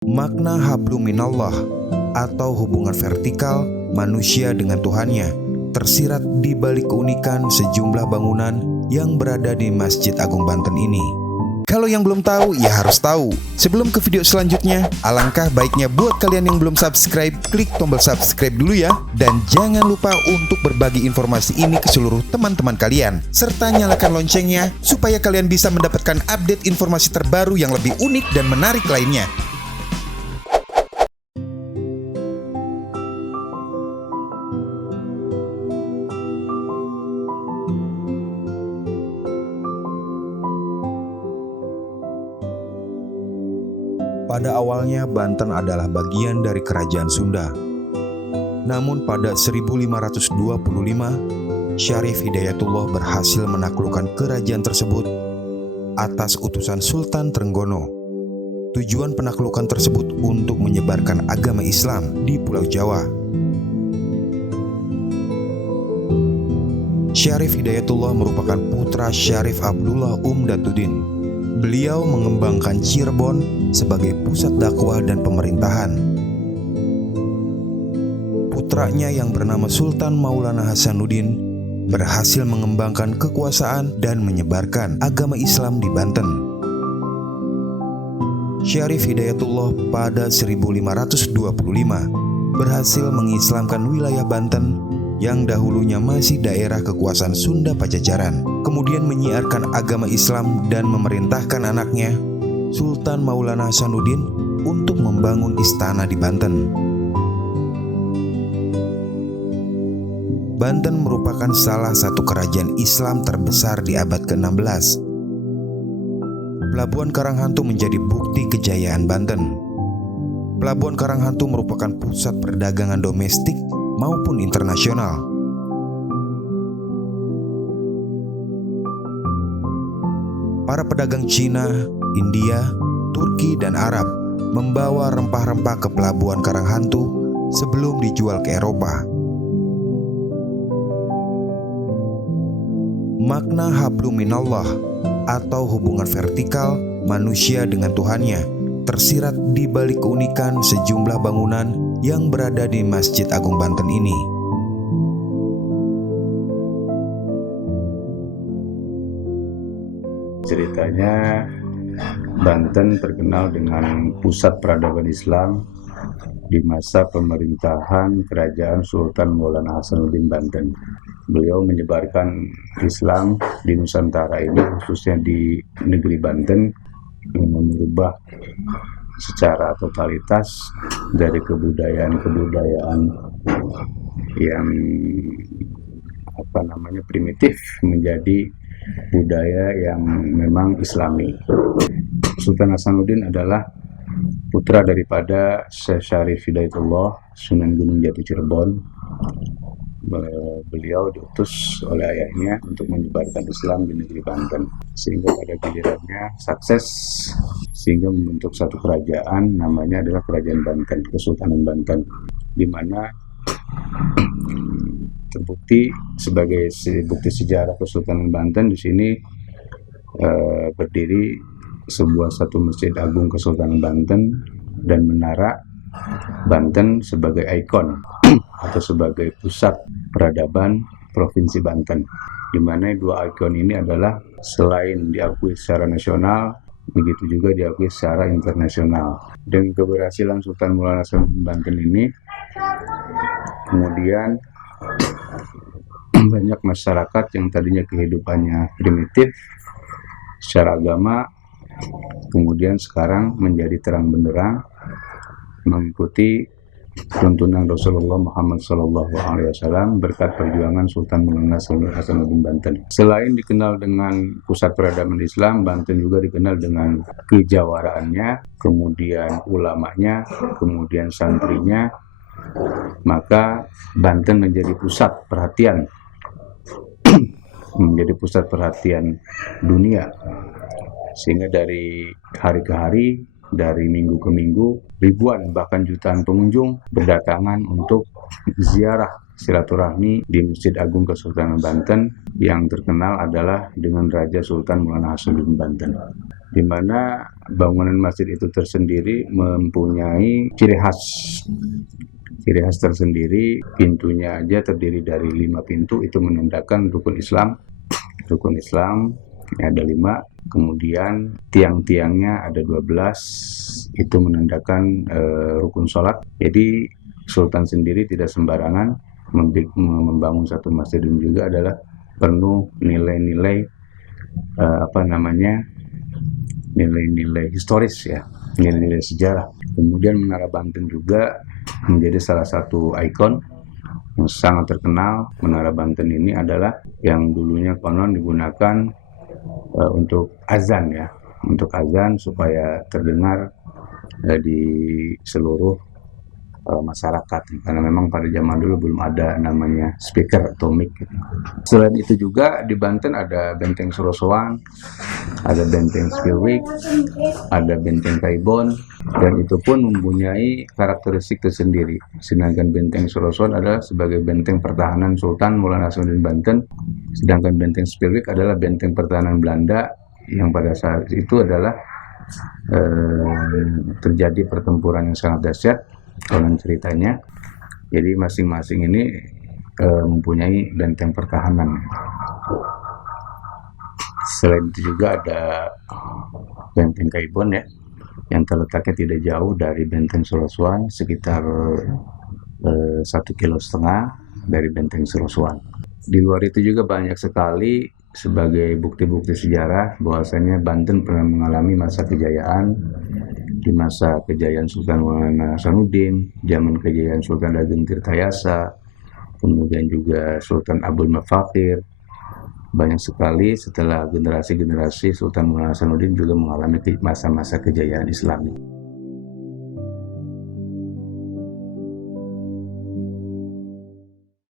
Makna hablum minallah atau hubungan vertikal manusia dengan Tuhannya tersirat di balik keunikan sejumlah bangunan yang berada di Masjid Agung Banten ini. Kalau yang belum tahu, ya harus tahu. Sebelum ke video selanjutnya, alangkah baiknya buat kalian yang belum subscribe, klik tombol subscribe dulu ya. Dan jangan lupa untuk berbagi informasi ini ke seluruh teman-teman kalian. Serta nyalakan loncengnya, supaya kalian bisa mendapatkan update informasi terbaru yang lebih unik dan menarik lainnya. Pada awalnya Banten adalah bagian dari Kerajaan Sunda. Namun pada 1525, Syarif Hidayatullah berhasil menaklukkan kerajaan tersebut atas utusan Sultan Trenggono. Tujuan penaklukan tersebut untuk menyebarkan agama Islam di Pulau Jawa. Syarif Hidayatullah merupakan putra Syarif Abdullah Umdatuddin. Beliau mengembangkan Cirebon sebagai pusat dakwah dan pemerintahan. Putranya yang bernama Sultan Maulana Hasanuddin berhasil mengembangkan kekuasaan dan menyebarkan agama Islam di Banten. Syarif Hidayatullah pada 1525 berhasil mengislamkan wilayah Banten yang dahulunya masih daerah kekuasaan Sunda Pajajaran, kemudian menyiarkan agama Islam dan memerintahkan anaknya, Sultan Maulana Hasanuddin, untuk membangun istana di Banten. Banten merupakan salah satu kerajaan Islam terbesar di abad ke-16. Pelabuhan Karanghantu menjadi bukti kejayaan Banten. Pelabuhan Karanghantu merupakan pusat perdagangan domestik maupun internasional. Para pedagang Cina, India, Turki, dan Arab membawa rempah-rempah ke pelabuhan Karanghantu sebelum dijual ke Eropa. Makna hablum minallah atau hubungan vertikal manusia dengan Tuhannya tersirat di balik keunikan sejumlah bangunan yang berada di Masjid Agung Banten ini. Ceritanya, Banten terkenal dengan pusat peradaban Islam di masa pemerintahan Kerajaan Sultan Maulana Hasanuddin Banten. Beliau menyebarkan Islam di Nusantara ini, khususnya di negeri Banten, mengubah secara totalitas dari kebudayaan yang primitif menjadi budaya yang memang Islami. Sultan Hasanuddin adalah putra daripada Syekh Syarif Hidayatullah, Sunan Gunung Jati Cirebon. Beliau diutus oleh ayahnya untuk menyebarkan Islam di negeri Banten, sehingga pada gilirannya sukses, sehingga membentuk satu kerajaan, namanya adalah Kerajaan Banten, Kesultanan Banten, di mana terbukti sebagai bukti sejarah Kesultanan Banten. Di sini berdiri satu masjid agung Kesultanan Banten dan menara Banten sebagai ikon atau sebagai pusat peradaban Provinsi Banten, di mana dua ikon ini adalah selain diakui secara nasional, begitu juga diakui secara internasional. Dengan keberhasilan Sultan Maulana Hasanuddin Banten ini, kemudian banyak masyarakat yang tadinya kehidupannya primitif secara agama, kemudian sekarang menjadi terang benderang mengikuti tuntunan Rasulullah Muhammad SAW berkat perjuangan Sultan Maulana Hasanuddin Banten. Selain dikenal dengan pusat peradaban Islam, Banten juga dikenal dengan kejawaraannya, kemudian ulamanya, kemudian santrinya. Maka Banten menjadi pusat perhatian menjadi pusat perhatian dunia, sehingga dari hari ke hari, dari minggu ke minggu, ribuan bahkan jutaan pengunjung berdatangan untuk ziarah silaturahmi di Masjid Agung Kesultanan Banten yang terkenal adalah dengan Raja Sultan Maulana Hasanuddin Banten. di mana bangunan masjid itu tersendiri mempunyai ciri khas. Ciri khas tersendiri, pintunya aja terdiri dari 5 pintu, itu menandakan rukun Islam. Rukun Islam ada 5, kemudian tiang-tiangnya ada 12, itu menandakan rukun sholat. Jadi Sultan sendiri tidak sembarangan membangun satu masjid, dan juga adalah penuh nilai-nilai nilai-nilai historis ya, nilai-nilai sejarah. Kemudian Menara Banten juga menjadi salah satu ikon yang sangat terkenal. Menara Banten ini adalah yang dulunya konon digunakan untuk azan ya, untuk azan supaya terdengar di seluruh masyarakat, karena memang pada zaman dulu belum ada namanya speaker atau mic gitu. Selain itu juga di Banten ada Benteng Surosoan, ada Benteng Spilwik, ada Benteng Kaibon, dan itu pun mempunyai karakteristik tersendiri. Sedangkan Benteng Surosoan adalah sebagai benteng pertahanan Sultan Maulana Hasanuddin Banten, sedangkan Benteng Spilwik adalah benteng pertahanan Belanda yang pada saat itu adalah terjadi pertempuran yang sangat dahsyat konon ceritanya. Jadi masing-masing ini mempunyai benteng pertahanan. Selain itu juga ada Benteng Kaibon ya, yang terletaknya tidak jauh dari Benteng Surosoan, sekitar 1,5 kilo dari Benteng Surosoan. Di luar itu juga banyak sekali sebagai bukti-bukti sejarah bahwasanya Banten pernah mengalami masa kejayaan. Di masa kejayaan Sultan Maulana Hasanuddin, zaman kejayaan Sultan Ageng Tirtayasa, kemudian juga Sultan Abdul Mafakir. Banyak sekali setelah generasi-generasi Sultan Maulana Hasanuddin juga mengalami masa-masa kejayaan Islami.